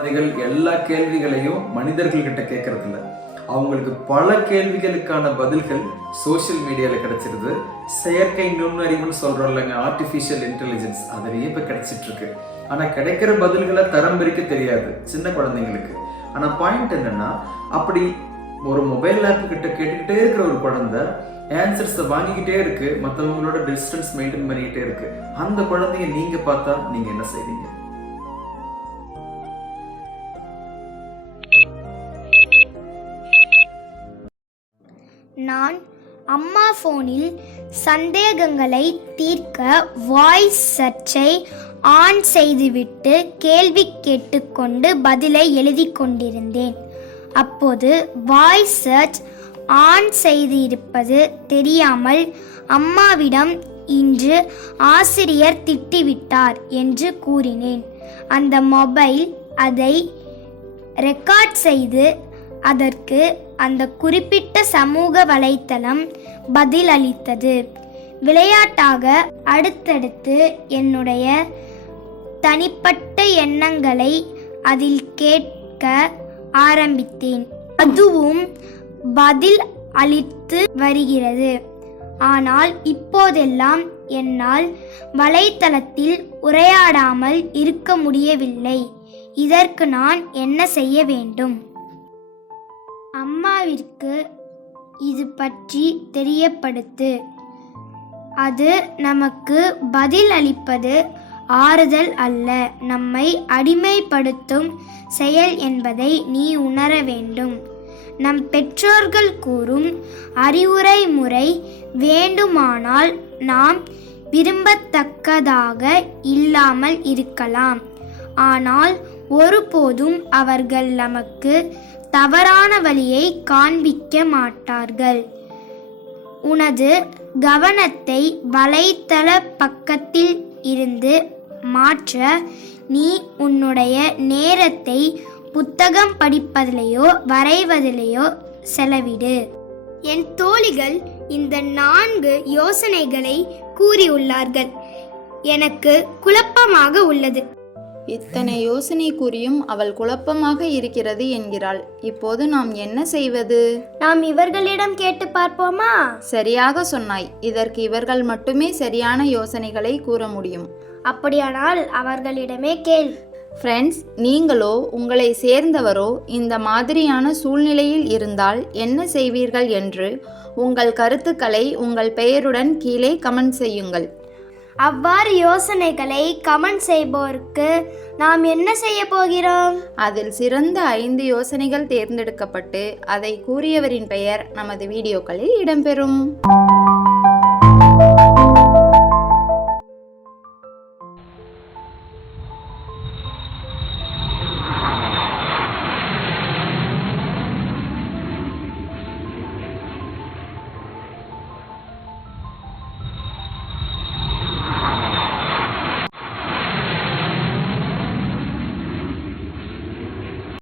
குழந்தைகள் எல்லா கேள்விகளையும் மனிதர்கள்கிட்ட கேட்கறது இல்லை. அவங்களுக்கு பல கேள்விகளுக்கான பதில்கள் சோசியல் மீடியால கிடைச்சிருது. செயற்கை நுண்ணறிவுன்னு சொல்றோம் இல்லைங்க, ஆர்டிஃபிஷியல் இன்டெலிஜென்ஸ், அதுலயே இப்ப கிடைச்சிட்டு இருக்கு. ஆனா கிடைக்கிற பதில்களை தரம் பிரிக்க தெரியாது சின்ன குழந்தைங்களுக்கு. ஆனா பாயிண்ட் என்னன்னா, அப்படி ஒரு மொபைல் ஆப் கிட்ட கேட்டுக்கிட்டே இருக்கிற ஒரு குழந்தை ஆன்சர்ஸை வாங்கிக்கிட்டே இருக்கு, மற்றவங்களோட டிஸ்டன்ஸ் மெயின்டைன் பண்ணிக்கிட்டே இருக்கு. அந்த குழந்தைய நீங்க பார்த்தா நீங்க என்ன செய்வீங்க? நான் அம்மா ஃபோனில் சந்தேகங்களை தீர்க்க வாய்ஸ் சர்ச்சை ஆன் செய்துவிட்டு கேள்வி கேட்டுக்கொண்டு பதிலை எழுதி கொண்டிருந்தேன். அப்போது வாய்ஸ் சர்ச் ஆன் செய்து இருப்பது தெரியாமல் அம்மாவிடம் இன்று ஆசிரியர் திட்டிவிட்டார் என்று கூறினேன். அந்த மொபைல் அதை ரெக்கார்ட் செய்து அதற்கு அந்த குறிப்பிட்ட சமூக வலைத்தளம் பதில் அளித்தது. விளையாட்டாக அடுத்தடுத்து என்னுடைய தனிப்பட்ட எண்ணங்களை அதில் கேட்க ஆரம்பித்தேன். அதுவும் பதில் அளித்து வருகிறது. ஆனால் இப்போதெல்லாம் என்னால் வலைத்தளத்தில் உரையாடாமல் இருக்க முடியவில்லை. இதற்கு நான் என்ன செய்ய வேண்டும்? அம்மாவிற்கு இது பற்றி தெரியப்படுத்து. அது நமக்கு பதில் அளிப்பது ஆறுதல் அல்ல, நம்மை அடிமைப்படுத்தும் செயல் என்பதை நீ உணர வேண்டும். நம் பெற்றோர்கள் கூறும் அறிவுரை முறை வேண்டுமானால் நாம் விரும்பத்தக்கதாக இல்லாமல் இருக்கலாம். ஆனால் ஒருபோதும் அவர்கள் நமக்கு தவறான வழியை காண்பிக்க மாட்டார்கள். உனது கவனத்தை வலைத்தள பக்கத்தில் இருந்து மாற்ற நீ உன்னுடைய நேரத்தை புத்தகம் படிப்பதிலேயோ வரைவதிலேயோ செலவிடு. என் தோழிகள் இந்த 4 யோசனைகளை கூறியுள்ளார்கள். எனக்கு குழப்பமாக உள்ளது. இத்தனை யோசனை கூறியும் அவள் குழப்பமாக இருக்கிறது என்கிறாள். இப்போது நாம் என்ன செய்வது? நாம் இவர்களிடம் கேட்டு பார்ப்போமா? சரியாக சொன்னாய். இதற்கு இவர்கள் மட்டுமே சரியான யோசனைகளை கூற முடியும். அப்படியானால் அவர்களிடமே கேள். ஃப்ரெண்ட்ஸ், நீங்களோ உங்களை சேர்ந்தவரோ இந்த மாதிரியான சூழ்நிலையில் இருந்தால் என்ன செய்வீர்கள் என்று உங்கள் கருத்துக்களை உங்கள் பெயருடன் கீழே கமெண்ட் செய்யுங்கள். அவ்வாறு யோசனைகளை கமெண்ட் செய்பவருக்கு நாம் என்ன செய்ய போகிறோம்? அதில் சிறந்த 5 யோசனைகள் தேர்ந்தெடுக்கப்பட்டு அதை கூறியவரின் பெயர் நமது வீடியோக்களில் இடம்பெறும்.